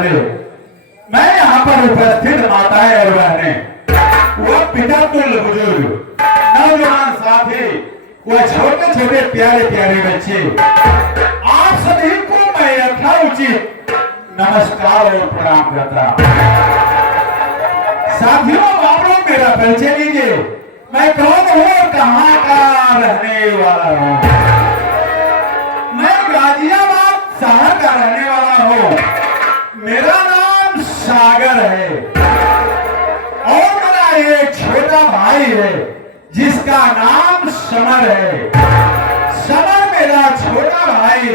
पहले मैं यहाँ पर उपस्थित माताएं और बहनें, वह पिता तुल्य बुजुर्ग, नौजवान साथी, वह छोटे छोटे प्यारे प्यारे बच्चे, आप सभी को मैं यथाउचित नमस्कार और प्रणाम करता हूं। साथियों, आप लोग मेरा परिचय लीजिए, मैं कौन हूँ और कहाँ का रहने वाला हूँ। मैं गाजियाबाद शहर का रहने वाला हूँ। मेरा नाम सागर है और मेरा एक छोटा भाई है जिसका नाम समर है। समर मेरा छोटा भाई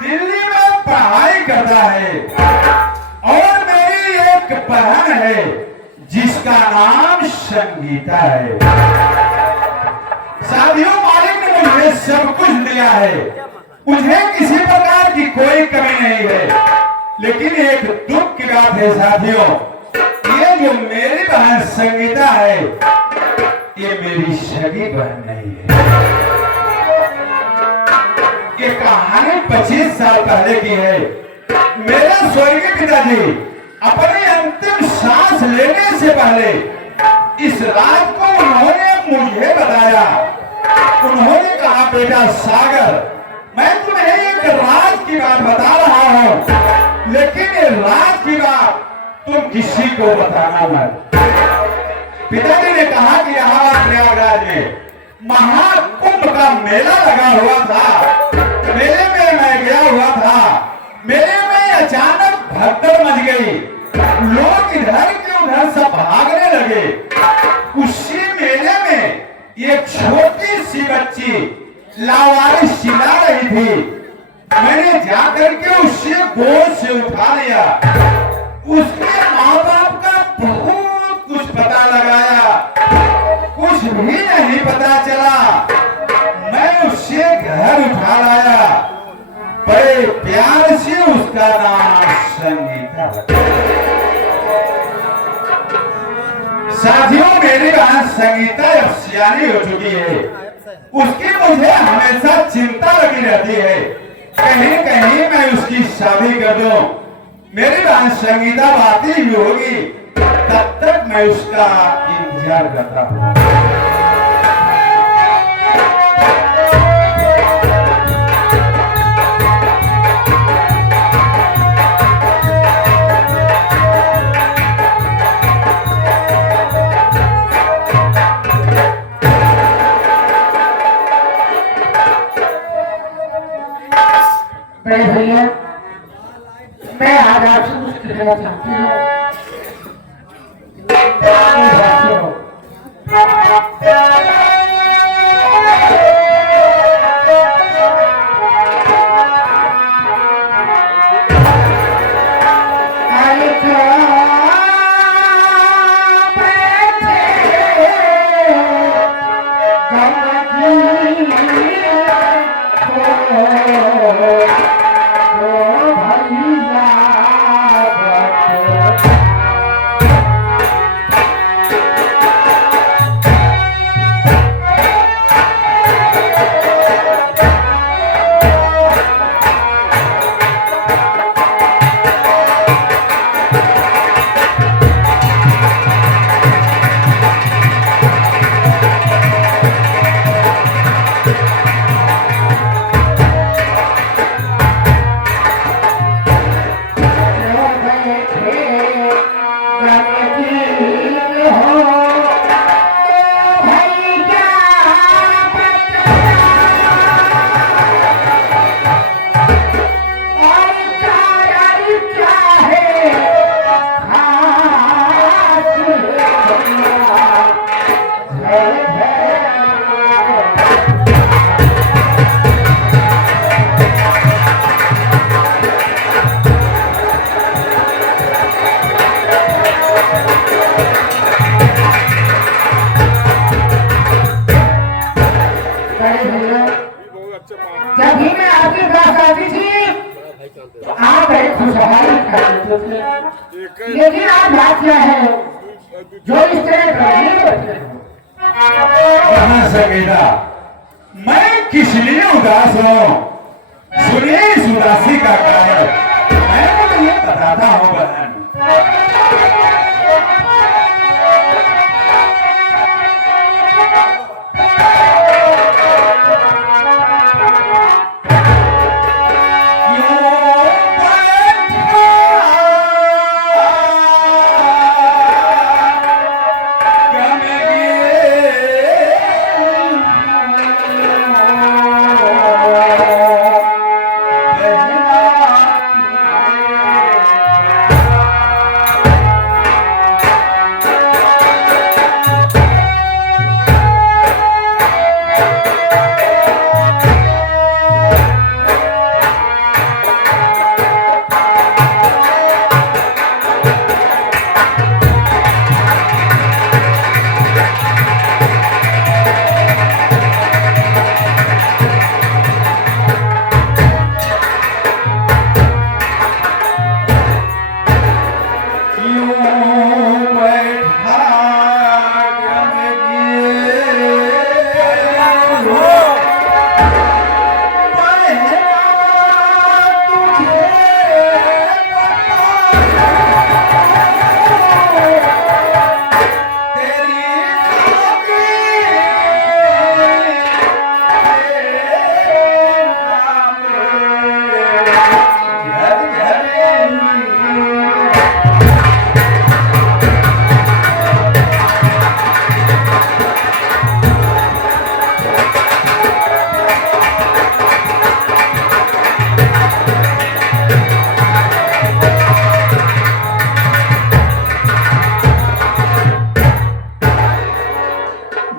दिल्ली में पढ़ाई करता है और मेरी एक बहन है जिसका नाम संगीता है। साथियों, मालिक ने मुझे सब कुछ दिया है, मुझे किसी प्रकार की कोई कमी नहीं है, लेकिन एक दुख की बात है साथियों, ये जो मेरी बहन संगीता है ये मेरी सगी बहन नहीं है। ये कहानी 25 साल पहले की है। मेरे स्वर्गीय पिताजी अपनी अंतिम सांस लेने से पहले इस रात को उन्होंने मुझे बताया। उन्होंने कहा, बेटा सागर, मैं तुम्हें एक राज की बात बता रहा हूं, लेकिन ये राज की बात तुम किसी को बताना मत। पिताजी ने कहा कि यहाँ प्रयागराज में महाकुंभ का मेला लगा हुआ था। मेले में मैं गया हुआ था। मेले में अचानक भगदड़ मच गई, लोग इधर के उधर सब भागने लगे। उसी मेले में एक छोटी सी बच्ची लावारिस चिल्ला रही थी। मैंने जाकर के उसे गोद से उठा लिया। उसके माँ बाप का बहुत कुछ पता लगाया, कुछ भी नहीं पता चला। मैं उसे घर उठा लाया, बड़े प्यार से उसका नाम संगीता रखा। साथियों, मेरी बहन संगीता अब सियानी हो चुकी है। उसकी मुझे हमेशा चिंता लगी रहती है, कहीं कहीं मैं उसकी शादी कर दूं। मेरी बहन संगीता बाती ही होगी, तब तक मैं उसका इंतजार करता हूं। बड़े भैया, मैं आज आपसे कुछ कहना चाहती हूँ। जब भी मैं आपके पास आती थी तो आप बड़े खुशहाली करते थे, लेकिन आज बात क्या है जो इस तरह गंभीर बैठे कहां से बेटा, मैं किस लिए उदास हूँ? सुनिए इस उदासी का कारण। मैं तो ये बताता हूँ बहन।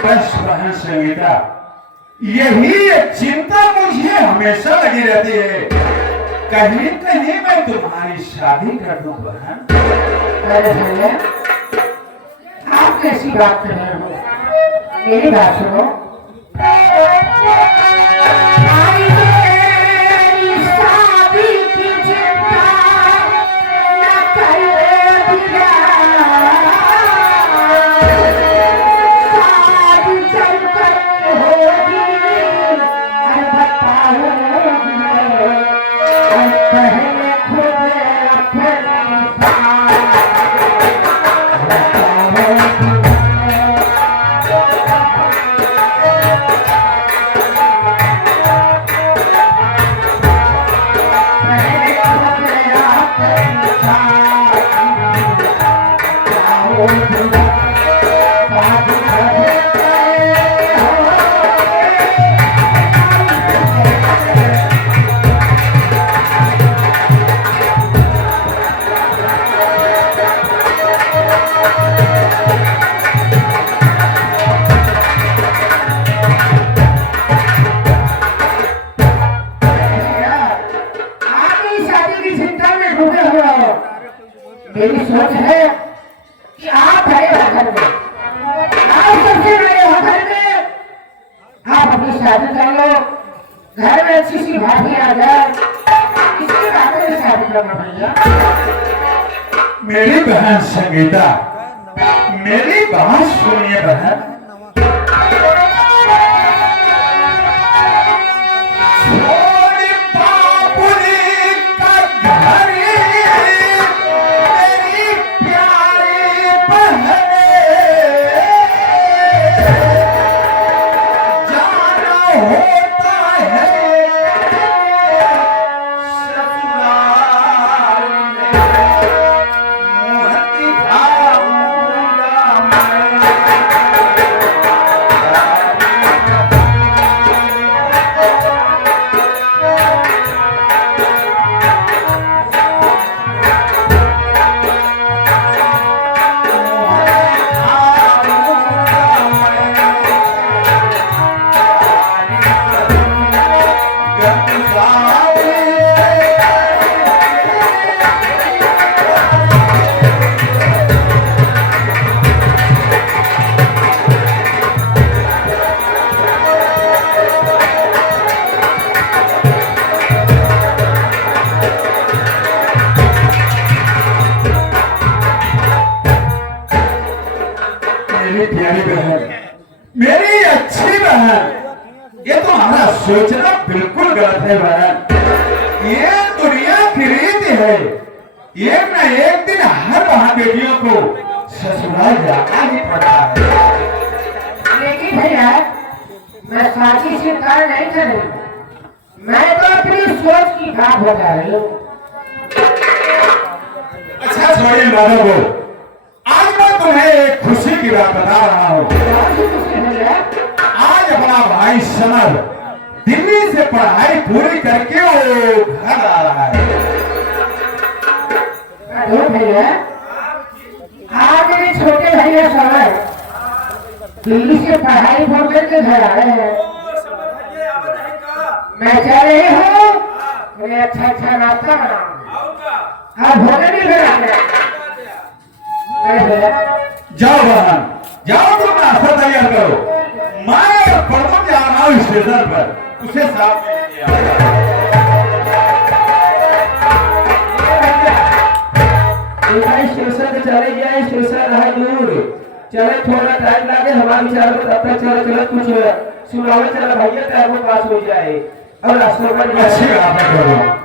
बस बहन संगीता, यही एक चिंता मुझे हमेशा लगी रहती है, कहीं कहीं मैं तुम्हारी शादी कर दूं बहन। अरे भैया, आप कैसी बात कर रहे हो? मेरी बात सुनो। मेरी सोच है कि आप आए घर में, आप सबसे बड़े हो घर में, आप अपनी शादी कर लो, घर में अच्छी सी भाभी आ जाए, इसके बाद में शादी करना भैया। मेरी बहन संगीता, मेरी बात सुनिए बहन। मेरी प्यारी बहन, मेरी अच्छी बहन, ये तुम्हारा सोचना बिल्कुल गलत है बहन। ये दुनिया की रीत है एक न एक दिन हर वहां बेटियों को ससुराल जाना ही पड़ता है। लेकिन भैया मैं शादी से कार्य नहीं कर रही, मैं तो अपनी सोच की बात बता रही हूँ। अच्छा सोई माधव, आज मैं तुम्हें एक खुशी की बात बता रहा हूँ। आज अपना भाई समर दिल्ली से पढ़ाई पूरी करके वो घर आ रहा है। भैया आज मेरे छोटे भैया समर दिल्ली से पढ़ाई पूरी करके घर आ रहे हैं। मैं जा रही हूँ, मुझे अच्छा अच्छा नाश्ता बनाऊंगा, हाँ भोजन भी बनाऊंगा। जाओ बहन, जाओ तुम नाश्ता तैयार करो। मैं परसों जा रहा हूँ स्टेशन पर, उसे साथ में लेके आऊंगा। स्टेशन पे चले गया, स्टेशन है दूर, चले थोड़ा टाइम लगे हमारे विचार में, तब तक चलो चलो कुछ सुनाओ, चलो भैया टाइम पास हो जाए और रास्ते पर अच्छी बात करो।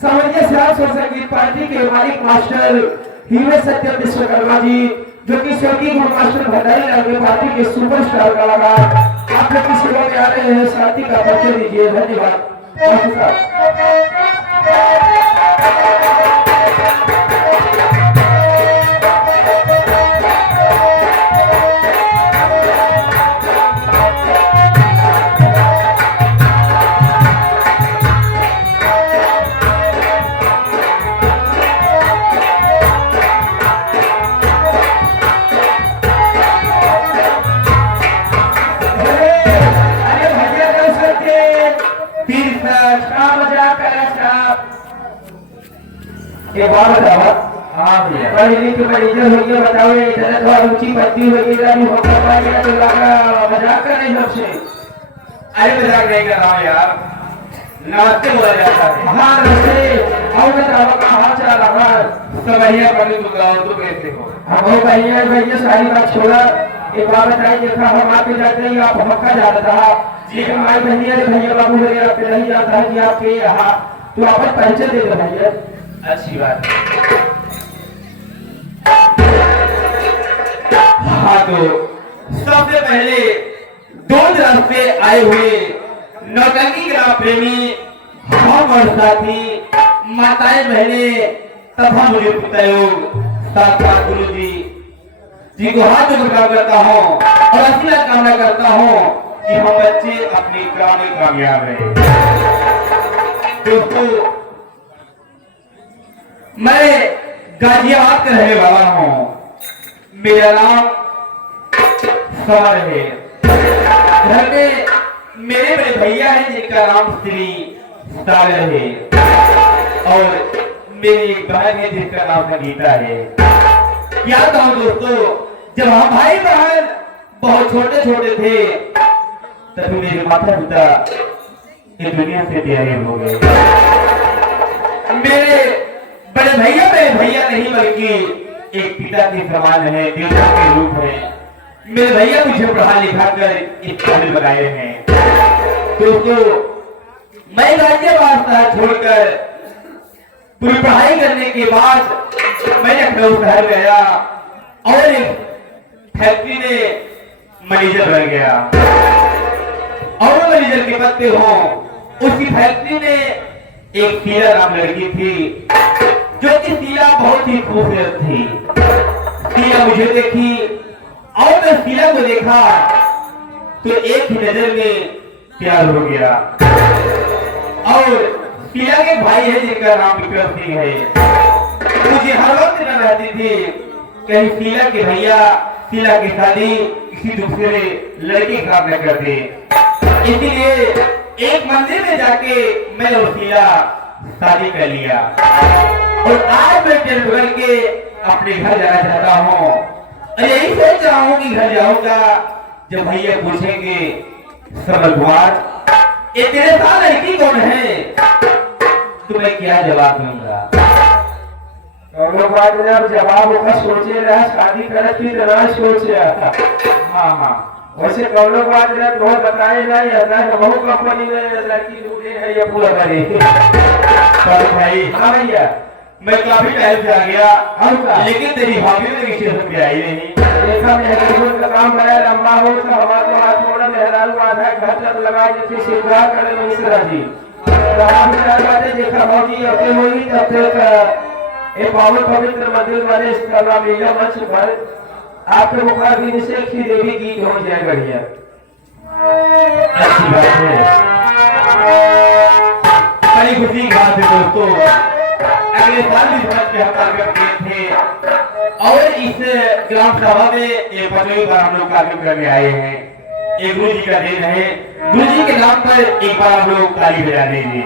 सामान्य श्याम स्वर संगीत पार्टी के मालिक मास्टर हीरे सत्यम विश्वकर्मा जी, जो कि स्वर्गीय गुरु मास्टर भंडारी लाल के पार्टी के सुपरस्टार कलाकार, आप लोग की सेवा में आ रहे हैं। शांति का परिचय दीजिए। धन्यवाद। एक बार बताओ। हाँ भैया, पहले के मैनेजर हो गया, बताओ ये इतना थोड़ा ऊंची पत्ती हो गई, नहीं हो पाएगा तो लगा मजाक कर रहे सबसे। अरे मजाक नहीं कर रहा हूँ यार, नमस्ते बोला जाता है। हाँ नमस्ते। और बताओ कहाँ चला रहा है? सब भैया पढ़ने को बताओ तो कैसे हो? हाँ वो भैया भैया सारी बात छोड़ा, एक बार बताइए। देखा हम आपके जाते ही आप हक्का जाता था, लेकिन हमारे भैया भैया बाबू वगैरह पे नहीं जाता है कि आप के यहाँ, तो आप परिचय दे दो भैया। अच्छी बात है। हाँ तो सबसे पहले दो तरफ से आए हुए नौटंकी ग्राम प्रेमी हम और साथी माताएं बहने तथा मुझे पितायोग साथ साथ गुरु जी को हाथ जोड़ प्रणाम करता हूँ और असीला कामना करता हूँ कि हम बच्चे अपने काम में कामयाब रहे। दोस्तों, मैं गाजियाबाद का रहने वाला हूँ। मेरा नाम सवार है। घर में मेरे बड़े भैया हैं जिनका नाम श्री सागर है और मेरी एक बहन है जिसका नाम संगीता है। क्या कहूँ दोस्तों, जब हम भाई बहन बहुत छोटे छोटे थे तभी मेरे माता पिता इस दुनिया से त्यागे हो गए। मेरे बड़े भैया मेरे भैया नहीं बल्कि एक पिता के समान है, देवता के रूप है। मेरे भैया मुझे पढ़ा लिखा कर इस काबिल बनाए हैं। दोस्तों, मैं गाजियाबाद शहर छोड़कर पूरी पढ़ाई करने के बाद मैं लखनऊ शहर गया और एक फैक्ट्री में मैनेजर बन गया और मैनेजर के पद पे हूँ। उसी फैक्ट्री में एक शीला नाम लड़की थी, जो कि शीला बहुत ही खूबसूरत थी। शीला मुझे देखी और मैं शीला को देखा तो एक ही नजर में प्यार हो गया। और शीला के भाई है जिनका नाम विक्रम सिंह है। मुझे हर वक्त न रहती थी कहीं शीला के भैया शीला की शादी किसी दूसरे लड़के के साथ न कर दे। इसलिए एक मंदिर में जाके मैं और शीला शादी कर लिया और आज मैं ट्रेन पकड़ के अपने घर जाना चाहता हूँ। और यही सोच रहा हूँ कि घर जाऊंगा, जब भैया पूछेंगे समझ कुमार ये तेरे साथ लड़की कौन है, तो मैं क्या जवाब दूंगा? जवाब होगा सोचे रहा, शादी करे थी सोचे आता। हाँ हाँ, वैसे कौनो बात बहुत बताए नहीं, बहुत कंपनी में लड़की ढूंढे है ये पूरा करे। भाई हाँ भैया, मैं काफी टाइम से आ गया, लेकिन तेरी भाभी ने स्टेशन पे आई नहीं। देखा मेहरान का काम बड़ा लंबा हो तो हमारा तो हाथ थोड़ा मेहरान आधा घंटा लगा जैसे शिवराज करे मिश्रा जी। देखा भाजी अपने होगी तब तक एक पावन पवित्र मंदिर वाले लीला मंच पर आपके मुखारबिन से श्री देवी गीत हो जाए बढ़िया। अच्छी बात है, बड़ी खुशी की बात है दोस्तों। अगले साल भी समझ के हम कार्यक्रम किए थे और इस ग्राम सभा में एक पचवी बार हम लोग कार्यक्रम करने आए हैं। एक गुरु जी का दिन है, गुरु जी के नाम पर एक बार हम लोग ताली बजा देंगे।